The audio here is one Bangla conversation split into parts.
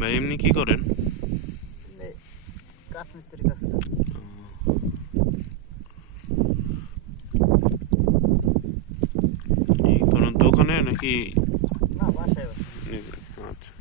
ভাই এমনি কি করেন? এমনি কাঠমিস্ত্রি কাজ কোনো দোকানে নাকি? না বাসায় বাসায়। নিজে? আচ্ছা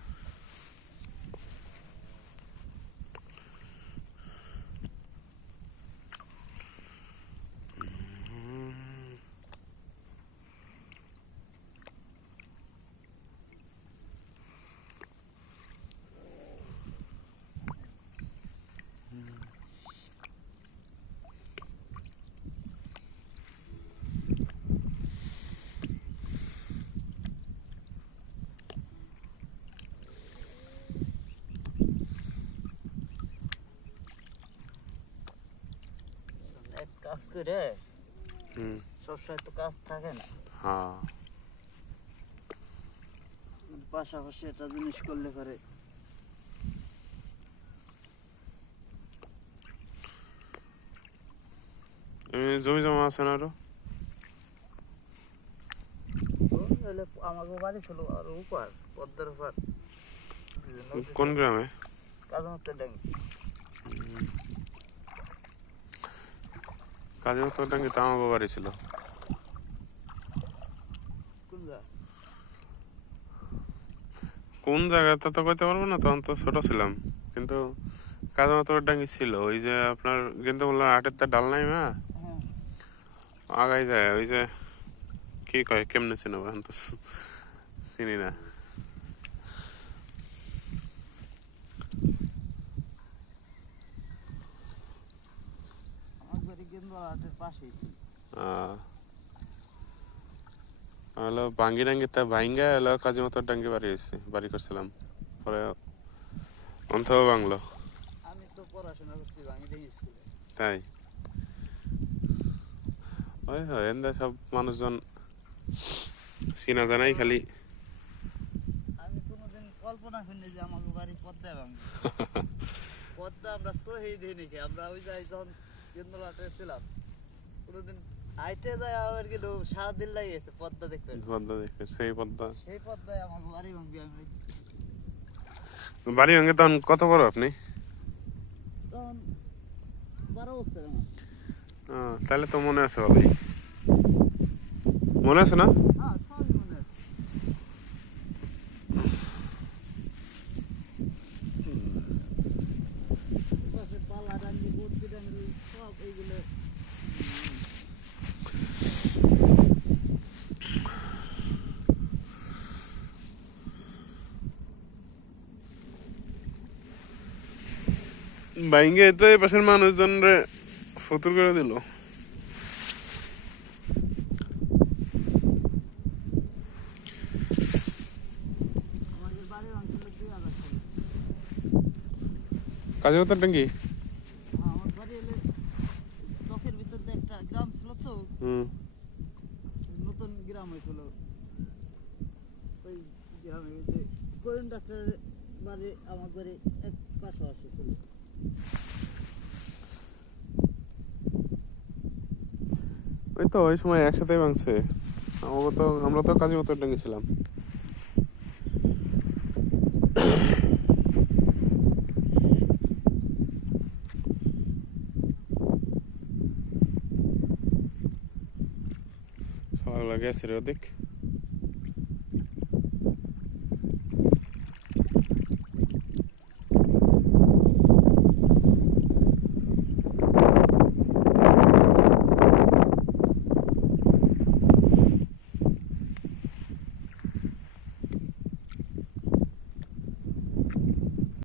এক কাজ করে হুম। সবসময় তো কাজ থাকে না। হ্যাঁ। পাশাপাশি একটা জিনিস করলে পারে জমি জমা আছে না আরও? তো বাড়ি ছিল আর উপার পদ্মার উপার। কোন গ্রামে? কাজী মতো ডাঙ্গি তো আমাকে বাড়ি ছিল কোন কোন তো কইতে পারব না তখন তো ছোট ছিলাম। কিন্তু কাজী মতো ডাঙ্গি ছিল? ওই যে আপনার কিন্তু বললাম আটের তা ডাল নাই মা। হ্যাঁ। আগাই যায় ওই যে কি কয় কেমনে চিনব এখন তো? চিনি না আমার বাড়ি কিন্তু হাটের পাশেই ছিল আহ, হলো বাঙ্গি ডাঙ্গি তা ভাইঙ্গা হলো কাজী মতো ডাঙ্গি বাড়ি হয়েছে বাড়ি করছিলাম। পরে অন্থও বাংলো। আমি তো পড়াশোনা করছি স্কুলে। তাই? ওই এন্দা সব মানুষজন চিনা জানাই খালি। আমি কোনোদিন কল্পনা করিনি যে আমাকে বাড়ি পদ্মায় ভাঙবে পদ্মা আমরা সহি দিই নাকি আমরা ওই যাই যখন ছিলাম। কোনোদিন যায় আর কিন্তু লাগে গেছে পদ্মা দেখতে। পদ্মা সেই পদ্মা। সেই পদ্মায় বাড়ি ভাঙবি আমি। বাড়ি ভাঙ্গে তখন কত বড় আপনি? তখন বারো বছর আমার। তাহলে তো মনে আছে ভালোই। মনে আছে না হ্যাঁ সবই মনে আছে পাশে পালা ডাঙ্গি বর্দি ডাঙ্গি সব এইগুলো বাইঙ্গে তো এই পাশের মানুষজন রে ফতুর করে দিল। কাজে কত টাঙ্গি হ্যাঁ, আমার বাড়ি এলে চকের ভিতর একটা গ্রাম ছিল তো। নতুন গ্রাম হয়েছিল ওই গ্রামে যে ডাক্তারের বাড়ি আমার বাড়ি এক পাশাপাশি ছিল ওই তো ওই সময় একসাথে ভাঙছে। আমাকে তো, আমরা তো কাজী মতো টাঙ্গি ছিলাম সকাল লাগে আছে